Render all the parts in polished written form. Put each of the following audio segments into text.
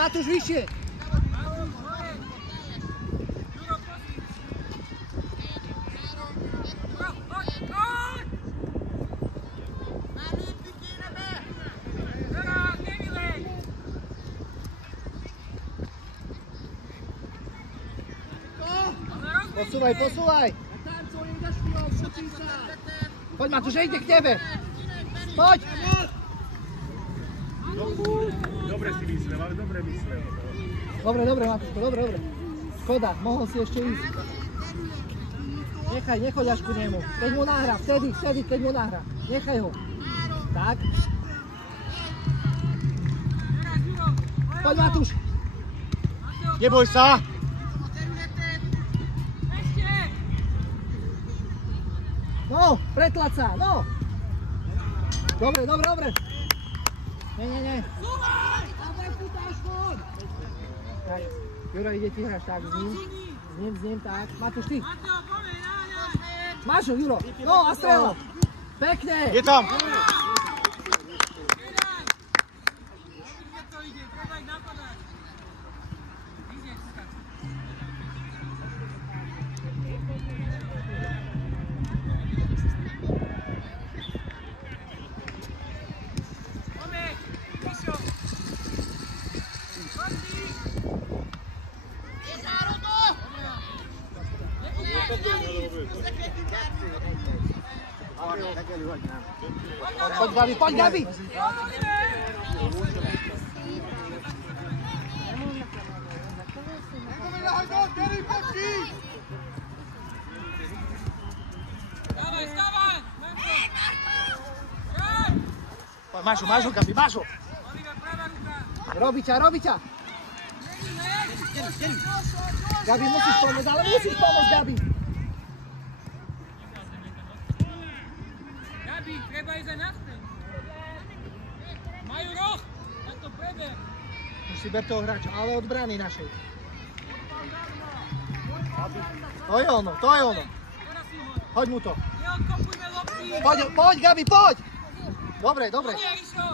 Matúš, vyššie! Posúvaj! Poď Matúš, ide k tebe! Poď! Dobre si myslel, ale dobre myslel. Dobre, Matúško, dobre. Škoda, mohol si ešte ísť. Nechoď až ku nemu. Keď mu nahrá, vtedy, keď mu nahrá. Nechaj ho. Tak. Poď Matúš. Neboj sa. No, pretlač sa, no. Dobre. Nie. Tak, Juro, ide ti hráš tak, s ním, tak. Matúš, ty. Máš ho, Juro. No, a strela. Pekne. Je tam. Poď Gabi! Máš ho, Gabi, máš ho! Robí ťa! Gabi, musíš pomôcť, Gabi! Gabi, treba ísť aj naspäť. Majú roh, tak to preber. Už si ber toho hráča, ale od brány našej. To je ono. Hoď mu to. Neodkopujme lopty. Poď, Gabi, poď! Dobre,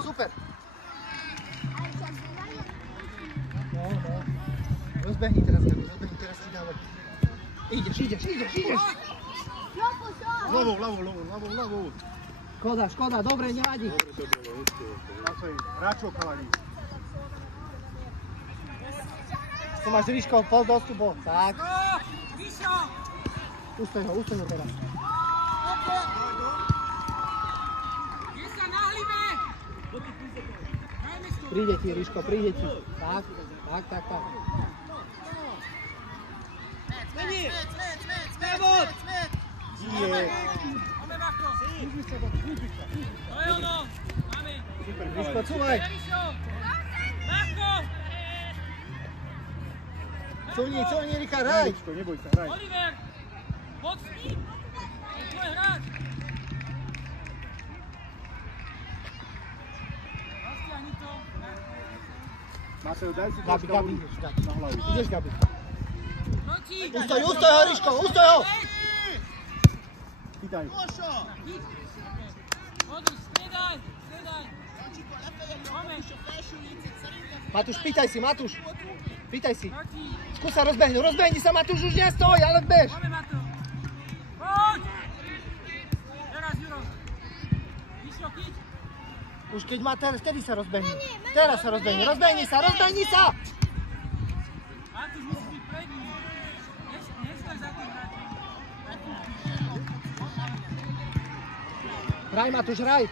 super. No. Rozbehni teraz, Gabi, si dávaj. Ideš. Ľavou. Škoda, dobre, nevadí. Hráčov chalani. Tu máš Ríško, pol dostup bol. Tak. Vyšo! Ustoj ho teraz. Kde sa nahlíme? Príde ti, Ríško, Tak. Smet! Máme Marko! To je ono! Máme! Ríško, cúvaj! Marko! Cúvni, Richard, hraj! Neboj sa, hraj. Oliver! Poď s ním! To je tvoj hráč! Roztiahni to! Mateo, daj si Gabi, na hlavu. Ideš, Gabi. Proti! Ustoj ho, Ríško, ustoj ho! Chytaj. Odíš, striedaj! Máme! Matúš, pýtaj si. Proti! Skús sa rozbehni sa, Matúš, už nestoj, ale bež. Máme Mato! Poď! Teraz, Juro! Vyšlo, chyť! Už keď má teraz, vtedy sa rozbehni. Teraz sa rozbehni sa! Matúš musí byť pred ním. Nestoj za tým hráčom. Hraj, Matúš, hraj!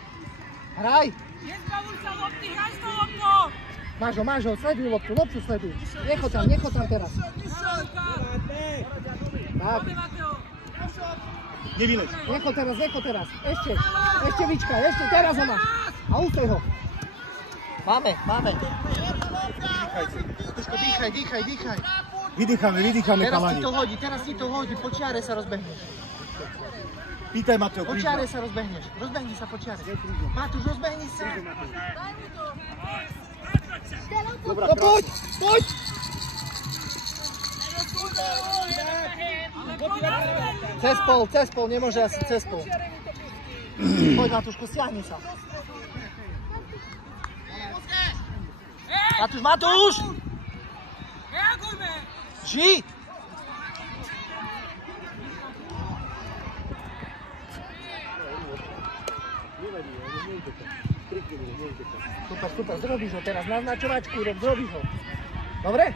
Nezbavuj sa lopty, hraj s tou loptou! Máš ho, sleduj loptu sleduj. Nechod tam teraz. Tak. Nevyleč. Nechod teraz. Ešte vyčkaj, teraz ho máš. A ustoj ho. Máme. Tuško, dýchaj. Vydýchame, Teraz chalani. ti to hodí, po čiare sa rozbehne. Pýtaj, Mateo, Po čiare sa rozbehneš. Rozbehni sa po čiare. Matúš, rozbehni sa. Dobrá, No poď, poď! Cez pol, nemôže asi cez pol. Poď, Matúško, stiahni sa. Matúš! Žít! Super, zrobíš ho teraz, naznačovačku, zrobíš ho. Dobre?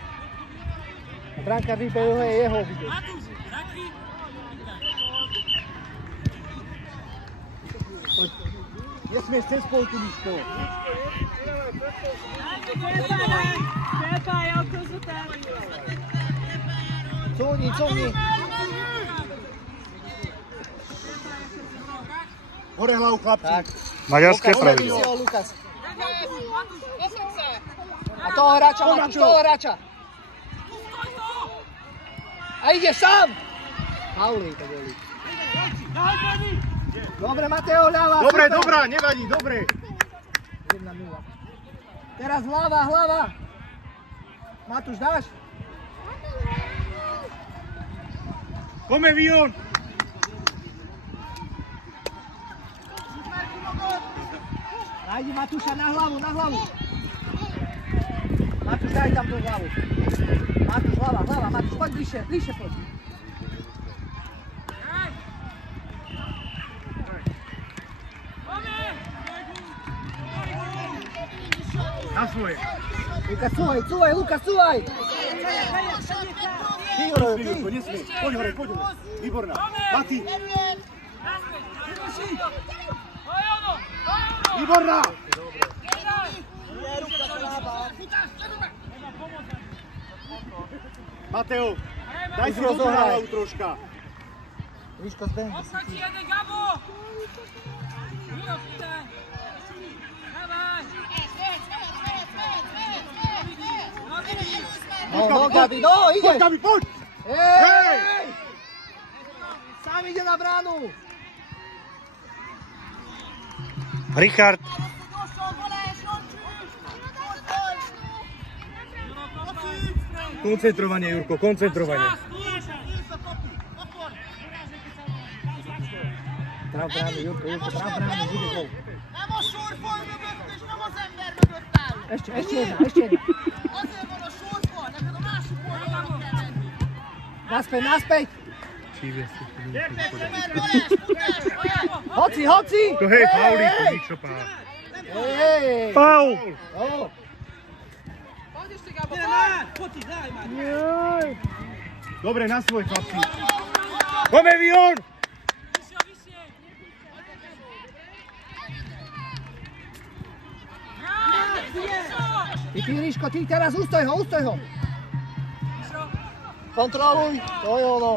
A brankár vypejuje jeho vidieť. Nesmieš cez polku, Miško. Cúni. Hore hlavu, chlapci. Tak. Maďarské pravidlo. Lukas. A toho hráča, Matúš, toho hráča. A ideš sám. Pauli to boli. Dobre, Mateo, ľava. Dobre, super. dobrá, nevadí, dobre. 1-0. Teraz hlava. Matúš, dáš? Come, Vion. Nájdi Matúša na hlavu. Matúš, daj tam tú hlavu. Matúš, hlava. Matúš, poď bližšie poď. Na svoje. Lukas, cúvaj! Ty, Jurko, nesmieš. Poď hore. Výborná. Mati. Výborná. Mateo, daj si vodu na hlavu troška. Ríško, zbehni. No, Gabi, ide! Poď, Gabi, poď! Hej! Sám ide na bránu! Richard. Koncentrovanie, Jurko, koncentrovanie. Traf bránu, Jurko, traf bránu, bude gól. Nem a sorfal mögött és nem az ember mögött áll. Ešte jedna. Azért van a sorfal, neked a másik oldalra kell menni. Naspäť! Hoci! To hej, Paulíku, ničo pá. Hej! Paul. Dobre, na svoj, chlapci. Come, Vion! Ty, Ríško, ty teraz ustoj ho! Kontroluj, to je ono.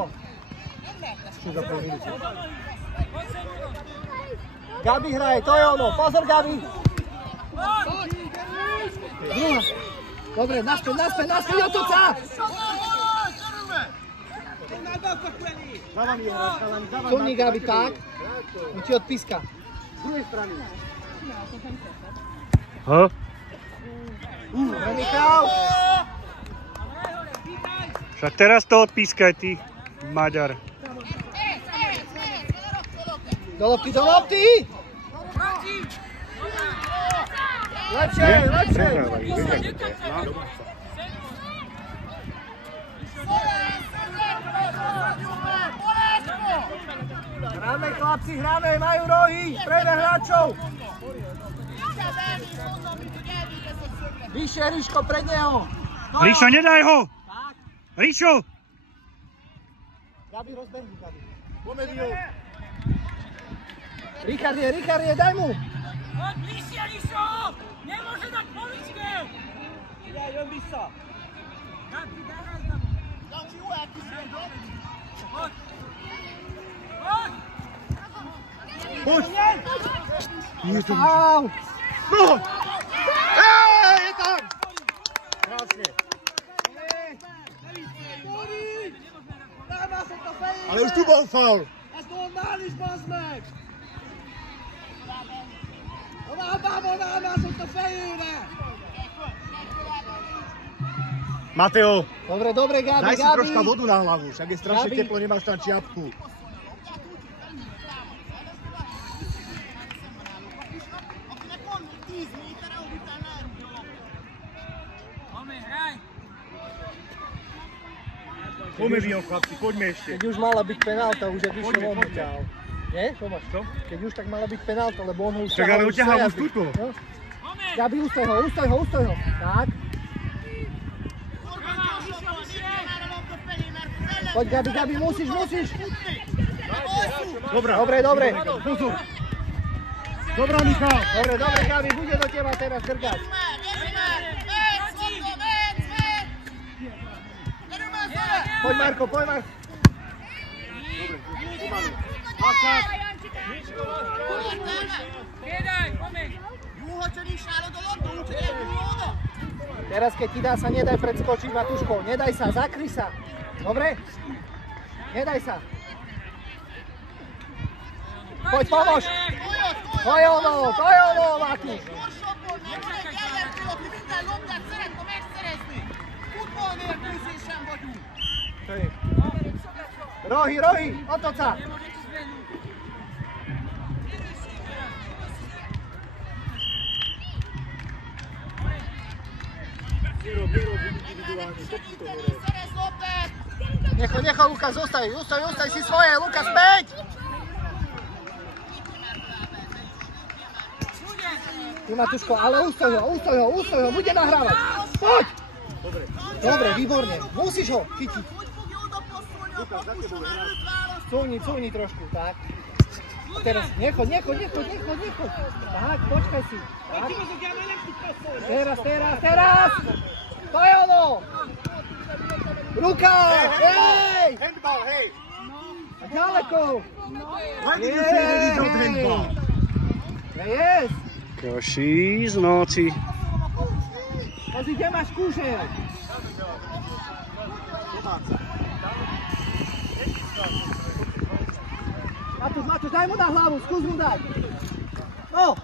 Gabi hraje, to je ono, pozor Gabi. Druhá. Dobre, naspäť, otoč sa. Cúni Gabi, tak. On ti odpíska. Z druhej strany. Michal. Však teraz to odpískaj, ty, Maďar. Do lopty! Lepšie! Hráme, chlapci, majú rohy, prejme hráčov! Vyššie, Ríško, pred neho! Ríšo, nedaj ho! Ríšo! Gabi, rozbehni, Gabi. Come, Vion! Richard je, daj mu! Poď bližšie, Ríšo! Nemôže dať poličke! Robí sa. Gabi, daj tam. Poď! Poď! Au! No! Je tam! Krásne. Ale už tu bol faul. Normál is, bazd meg! A lábával rámászott a fejére! Mateo, Dobre, dobre, Gabi, daj si Gabi! troška vodu na hlavu, však je strašne Gabi. teplo, nemáš tam čiapku. Poďme vy, chlapci, poďme ešte. Keď už mala byť penálta, už jak išiel on ťahal. Nie, Tomáš? Čo? Keď už tak mala byť penálta, lebo on ho už Však ale uťahal už túto. No? Gabi, ústoj ho. Tak. Poď, Gabi, musíš. Dobre. Pozor. Dobrá, Michal. Dobre, Gabi, bude do teba teraz drgať. Poď, Marko. Teraz, keď ti dá sa, nedaj predskočiť, Matúško. Nedaj sa, zakry sa. Dobre? Nedaj sa. Poď, pomôž. To je ono, Matúš. Rohy, otoč sa. Necho, Lukas, zostaj si svoje, Lukas, späť! Ty, Matúško, ale ústoj ho, bude nahrávať. Poď! Dobre, výborne, musíš ho chytiť. Cúvni trošku, tak. A teraz, necho. Tak, počkaj si. Tak. Teraz! To je ono! Ruka! Hej! Handball, hej! Ďaleko! Handball. Yes! Košic, noci. Pozri, kde máš kúšel? Matúš, daj mu na hlavu, skús mu dať. No,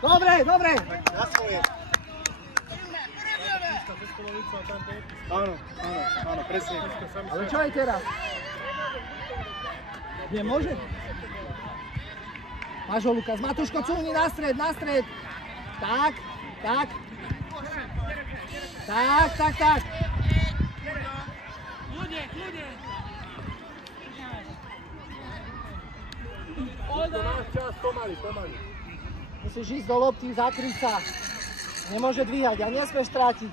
dobre. Na svoje. Áno, presne. Ale čo je teraz? Nemôže? Máš ho, Lukas. Matúško, cúvni na stred. Tak. Ľudia. Musíš ísť do lopty, zakryť sa. Nemôže dvíhať a nesmieš trátiť.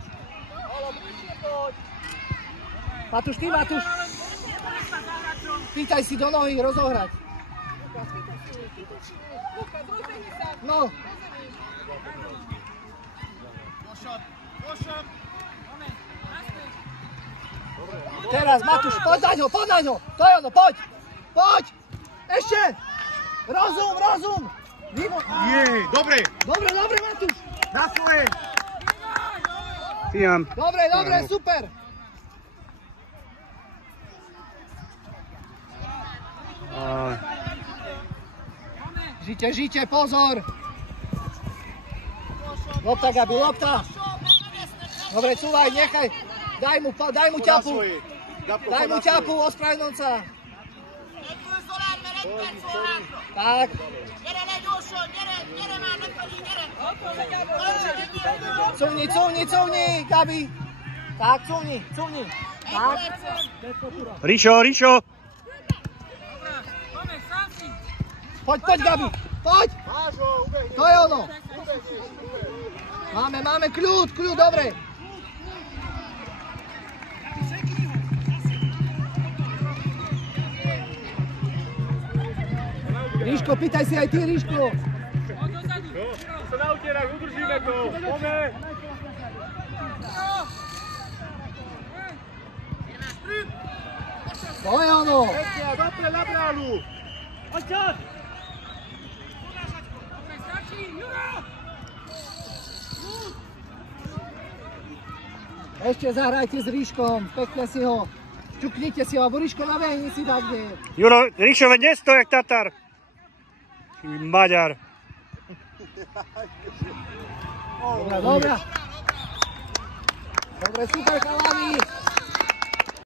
Matúš. Pýtaj si do nohy, rozohrať. No. Teraz, Matúš, poď na ňo. To je ono, poď. Ešte. Rozum. Jej, dobre. Dobre, Matúš. Na svoje. Fiam. Dobre, super. Žite, pozor. Lopta, Gabi, lopta. Dobre, cúvaj, nechaj. Daj mu ťapu. Daj mu ťapu, ospravedlňujem sa. Tak. Cúvni, Gabi. Tak, cúvni. Tak. Rišo. Poď, Gabi. Poď. To je ono. Máme kľud, dobre. Ríško, pýtaj si aj ty, Ríško. Sa na utierach, udržíme to. Poďme. To je ono. Dobre, na bránu. Ešte zahrajte s Ríškom, pekne si ho. Čuknite si ho, Boriško, nabehni si tak, kde. Juro, Ríšo, veď nestoj, jak Tatar. Maďar. Dobra. Dobre, super, chalani.